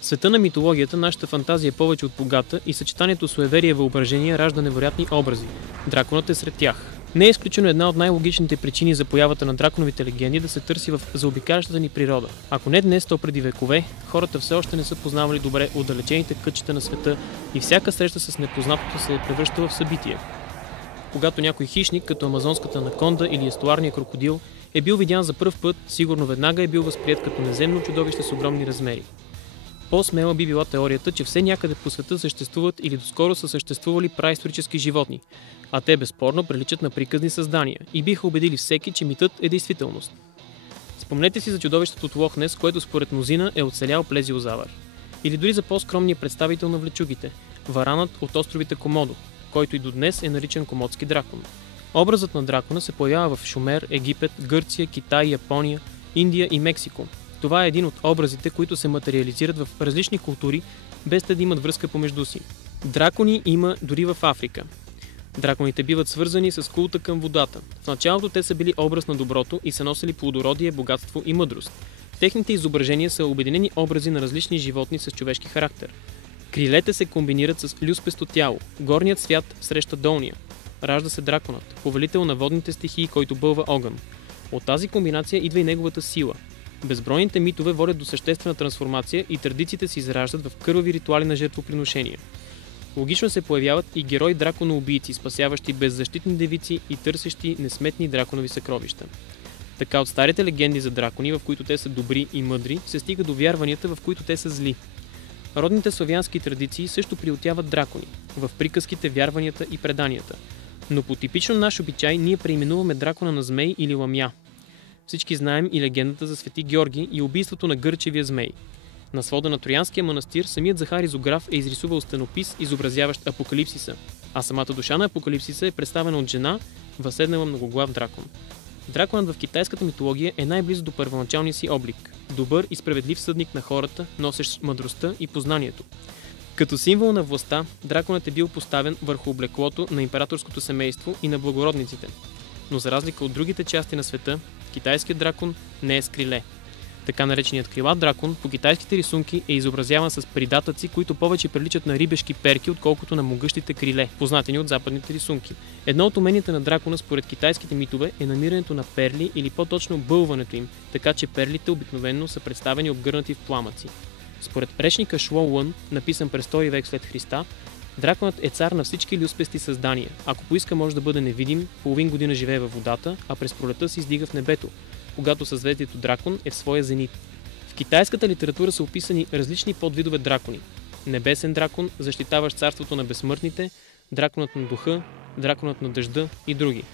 В света на митологията нашата фантазия е повече от богата и съчетанието суеверие и въображение ражда невероятни образи. Драконът е сред тях. Не е изключено една от най-логичните причини за появата на драконовите легенди да се търси в заобикалящата ни природа. Ако не днес, то преди векове, хората все още не са познавали добре отдалечените кътчета на света и всяка среща с непознатото се е превръща в събитие. Когато някой хищник, като амазонската анаконда или естуарния крокодил, е бил видян за пръв път, сигурно веднага е бил възприет като неземно чудовище с огромни размери. По-смела би била теорията, че все някъде по света съществуват или доскоро са съществували праисторически животни, а те безспорно приличат на приказни създания и биха убедили всеки, че митът е действителност. Спомнете си за чудовището от Лох Нес, което според мнозина е оцелял плезиозавър. Или дори за по-скромния представител на влечугите – варанът от островите Комодо, който и до днес е наричан комодски дракон. Образът на дракона се появява в Шумер, Египет, Гърция, Китай, Япония, Индия и Мексико. Това е един от образите, които се материализират в различни култури, без те да имат връзка помежду си. Дракони има дори в Африка. Драконите биват свързани с култа към водата. В началото те са били образ на доброто и са носили плодородие, богатство и мъдрост. В техните изображения са обединени образи на различни животни с човешки характер. Крилете се комбинират с люспесто тяло. Горният свят среща долния. Ражда се драконът, повелител на водните стихии, който бълва огън. От тази комбинация идва и неговата сила. Безбройните митове водят до съществена трансформация и традициите се израждат в кървави ритуали на жертвоприношения. Логично се появяват и герои драконоубийци, спасяващи беззащитни девици и търсещи несметни драконови съкровища. Така от старите легенди за дракони, в които те са добри и мъдри, се стига до вярванията, в които те са зли. Родните славянски традиции също приютяват дракони, в приказките, вярванията и преданията. Но по типично наш обичай ние преименуваме дракона на змей или ламя. Всички знаем и легендата за Свети Георги и убийството на гърчевия змей. На свода на Троянския манастир самият Захар Изограф е изрисувал стенопис, изобразяващ Апокалипсиса, а самата душа на Апокалипсиса е представена от жена, възседнала многоглав дракон. Драконът в китайската митология е най-близо до първоначалния си облик – добър и справедлив съдник на хората, носещ мъдростта и познанието. Като символ на властта, драконът е бил поставен върху облеклото на императорското семейство и на благородниците. Но за разлика от другите части на света, китайският дракон не е с криле. Така нареченият крилат дракон по китайските рисунки е изобразяван с придатъци, които повече приличат на рибешки перки, отколкото на могъщите криле, познатени от западните рисунки. Едно от уменията на дракона според китайските митове е намирането на перли или по-точно бълването им, така че перлите обикновено са представени обгърнати в пламъци. Според речника Шло Лън, написан през 2 век след Христа, драконът е цар на всички люспести създания. Ако поиска, може да бъде невидим, половин година живее във водата, а през пролета се издига в небето, когато съзвездието дракон е в своя зенит. В китайската литература са описани различни подвидове дракони. Небесен дракон, защитаващ царството на безсмъртните, драконът на духа, драконът на дъжда и други.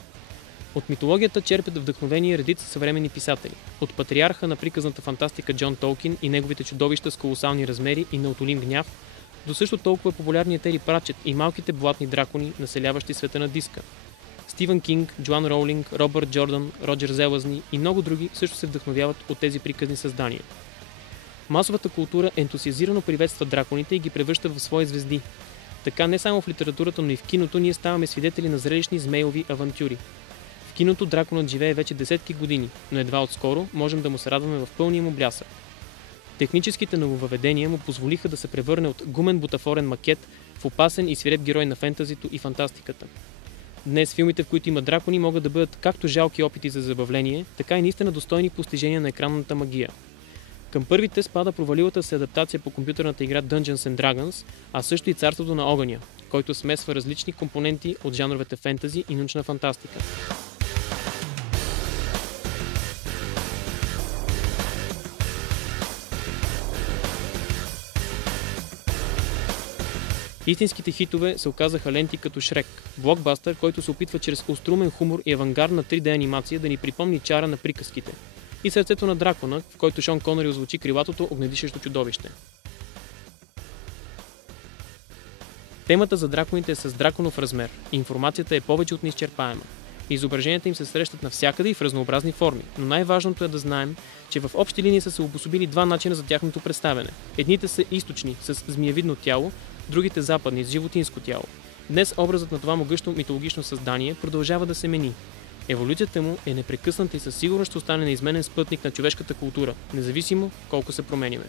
От митологията черпят вдъхновение редица съвременни писатели. От патриарха на приказната фантастика Джон Толкин и неговите чудовища с колосални размери и неотолим гняв, до също толкова популярния Тери Пратчет и малките блатни дракони, населяващи света на диска. Стивън Кинг, Джоан Роулинг, Робърт Джордан, Роджер Зелъзни и много други също се вдъхновяват от тези приказни създания. Масовата култура ентусиазирано приветства драконите и ги превръща в свои звезди. Така не само в литературата, но и в киното ние ставаме свидетели на зрелищни змейлови авантюри. В киното драконът живее вече десетки години, но едва отскоро можем да му се радваме в пълния му блясък. Техническите нововъведения му позволиха да се превърне от гумен бутафорен макет в опасен и свиреп герой на фентазито и фантастиката. Днес филмите, в които има дракони, могат да бъдат както жалки опити за забавление, така и наистина достойни постижения на екранната магия. Към първите спада провалилата се адаптация по компютърната игра Dungeons & Dragons, а също и Царството на огъня, който смесва различни компоненти от жанровете фентази и научна фантастика. Истинските хитове се оказаха ленти като Шрек, блокбастър, който се опитва чрез острумен хумор и авангардна 3D анимация да ни припомни чара на приказките. И Сърцето на дракона, в който Шон Конъри озвучи крилатото огнедишещо чудовище. Темата за драконите е с драконов размер и информацията е повече от неизчерпаема. Изображенията им се срещат навсякъде и в разнообразни форми, но най-важното е да знаем, че в общи линии са се обособили два начина за тяхното представяне. Едните са източни, с змиевидно тяло, другите западни, с животинско тяло. Днес образът на това могъщо митологично създание продължава да се мени. Еволюцията му е непрекъсната и със сигурност ще остане неизменен спътник на човешката култура, независимо колко се променяме.